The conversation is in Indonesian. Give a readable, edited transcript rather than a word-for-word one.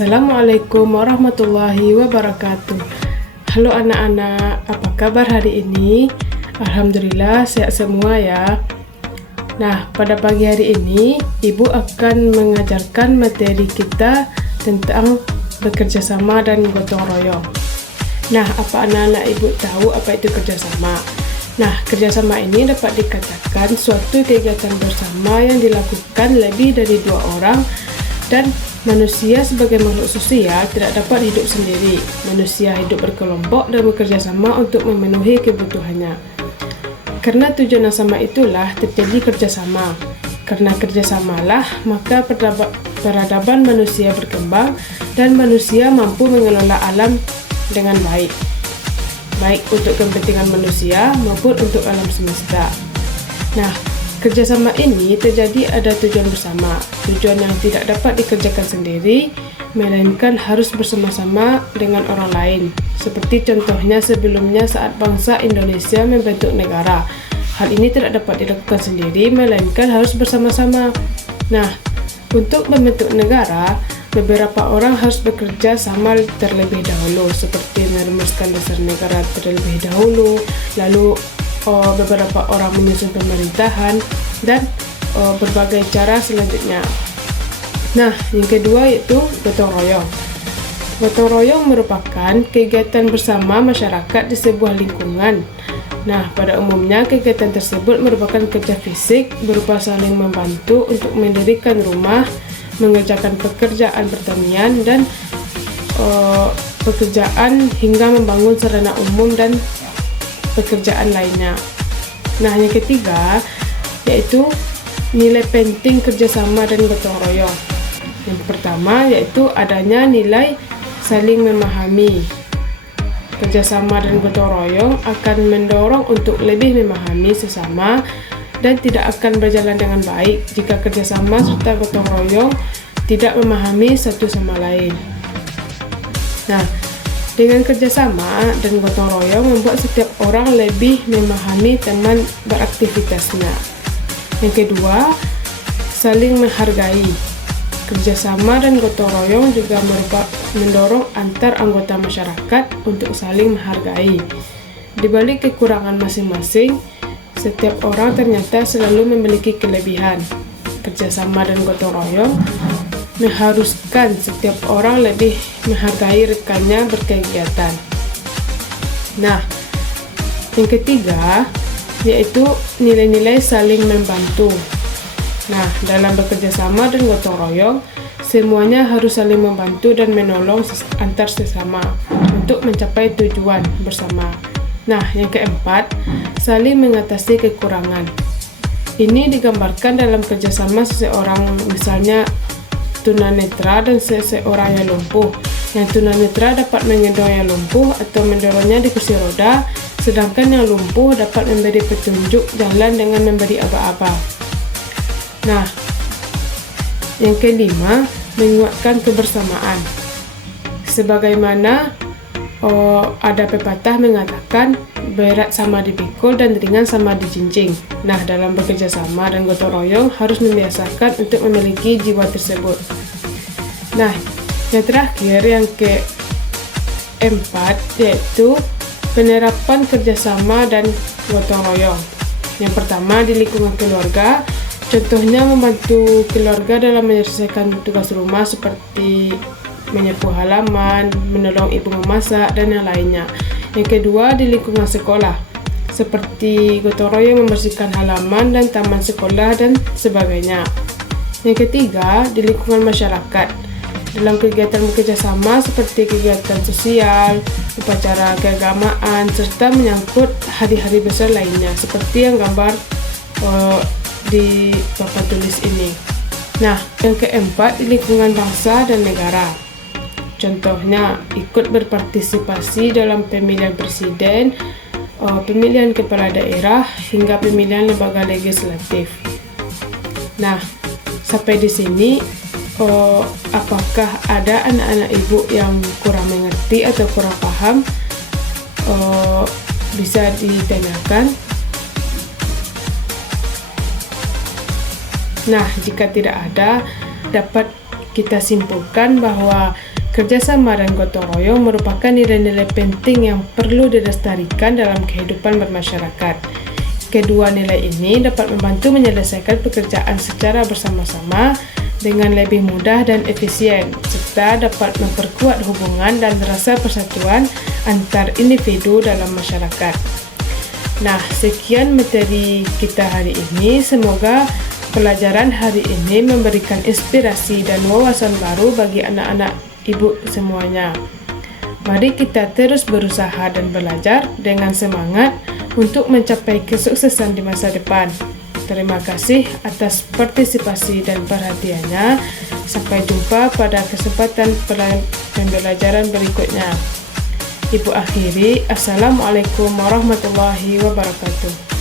Assalamualaikum warahmatullahi wabarakatuh. Halo anak-anak, apa kabar hari ini? Alhamdulillah sehat semua ya. Nah, pada pagi hari ini Ibu akan mengajarkan materi kita tentang bekerja sama dan gotong royong. Nah, apa anak-anak Ibu tahu apa itu kerjasama? Nah, kerjasama ini dapat dikatakan suatu kegiatan bersama yang dilakukan lebih dari dua orang, dan manusia sebagai makhluk sosial tidak dapat hidup sendiri. Manusia hidup berkelompok dan bekerja sama untuk memenuhi kebutuhannya. Karena tujuan yang sama itulah terjadi kerjasama. Karena kerjasamalah maka peradaban manusia berkembang dan manusia mampu mengelola alam dengan baik. Baik untuk kepentingan manusia maupun untuk alam semesta. Nah, kerjasama ini terjadi ada tujuan bersama, tujuan yang tidak dapat dikerjakan sendiri, melainkan harus bersama-sama dengan orang lain. Seperti contohnya sebelumnya saat bangsa Indonesia membentuk negara. Hal ini tidak dapat dilakukan sendiri, melainkan harus bersama-sama. Nah, untuk membentuk negara, beberapa orang harus bekerja sama terlebih dahulu, seperti merumuskan dasar negara terlebih dahulu, lalu beberapa orang menyusun pemerintahan dan berbagai cara selanjutnya. Nah, yang kedua yaitu gotong royong. Gotong royong merupakan kegiatan bersama masyarakat di sebuah lingkungan. Nah, pada umumnya kegiatan tersebut merupakan kerja fisik berupa saling membantu untuk mendirikan rumah, mengerjakan pekerjaan pertanian dan pekerjaan hingga membangun sarana umum dan pekerjaan lainnya. Nah, yang ketiga yaitu nilai penting kerjasama dan gotong royong. Yang pertama yaitu adanya nilai saling memahami. Kerjasama dan gotong royong akan mendorong untuk lebih memahami sesama dan tidak akan berjalan dengan baik jika kerjasama serta gotong royong tidak memahami satu sama lain. Nah, dengan kerjasama dan gotong royong membuat setiap orang lebih memahami teman beraktivitasnya. Yang kedua, saling menghargai. Kerjasama dan gotong royong juga mendorong antar anggota masyarakat untuk saling menghargai. Di balik kekurangan masing-masing, setiap orang ternyata selalu memiliki kelebihan. Kerjasama dan gotong royong mengharuskan setiap orang lebih menghargai rekannya berkegiatan. Nah, yang ketiga yaitu nilai-nilai saling membantu. Nah, dalam bekerja sama dan gotong royong, semuanya harus saling membantu dan menolong antar sesama untuk mencapai tujuan bersama. Nah, yang keempat, saling mengatasi kekurangan. Ini digambarkan dalam kerjasama seseorang, misalnya tunanetra dan seseorang yang lumpuh. Yang tunanetra dapat menggendong yang lumpuh atau mendorongnya di kursi roda, sedangkan yang lumpuh dapat memberi petunjuk jalan dengan memberi aba-aba. Nah, yang kelima, menguatkan kebersamaan. Sebagaimana ada pepatah mengatakan berat sama dipikul dan ringan sama dijinjing. Nah, dalam bekerja sama dan gotong royong harus membiasakan untuk memiliki jiwa tersebut. Nah, yang terakhir yang keempat yaitu penerapan kerjasama dan gotong royong. Yang pertama di lingkungan keluarga, contohnya membantu keluarga dalam menyelesaikan tugas rumah seperti menyapu halaman, menolong ibu memasak, dan yang lainnya. Yang kedua di lingkungan sekolah, seperti gotong royong membersihkan halaman dan taman sekolah dan sebagainya. Yang ketiga di lingkungan masyarakat, dalam kegiatan bekerja sama seperti kegiatan sosial, upacara keagamaan, serta menyangkut hari-hari besar lainnya, seperti yang gambar di papan tulis ini. Nah, yang keempat di lingkungan bangsa dan negara. Contohnya, ikut berpartisipasi dalam pemilihan presiden, pemilihan kepala daerah, hingga pemilihan lembaga legislatif. Nah, sampai di sini, apakah ada anak-anak ibu yang kurang mengerti atau kurang paham? Bisa ditanyakan. Nah, jika tidak ada, dapat kita simpulkan bahwa Kerjasama dan gotong royong merupakan nilai-nilai penting yang perlu dilestarikan dalam kehidupan bermasyarakat. Kedua nilai ini dapat membantu menyelesaikan pekerjaan secara bersama-sama dengan lebih mudah dan efisien, serta dapat memperkuat hubungan dan rasa persatuan antar individu dalam masyarakat. Nah, sekian materi kita hari ini. Semoga pelajaran hari ini memberikan inspirasi dan wawasan baru bagi anak-anak ibu semuanya. Mari kita terus berusaha dan belajar dengan semangat untuk mencapai kesuksesan di masa depan. Terima kasih atas partisipasi dan perhatiannya. Sampai jumpa pada kesempatan pembelajaran berikutnya. Ibu akhiri, Assalamualaikum warahmatullahi wabarakatuh.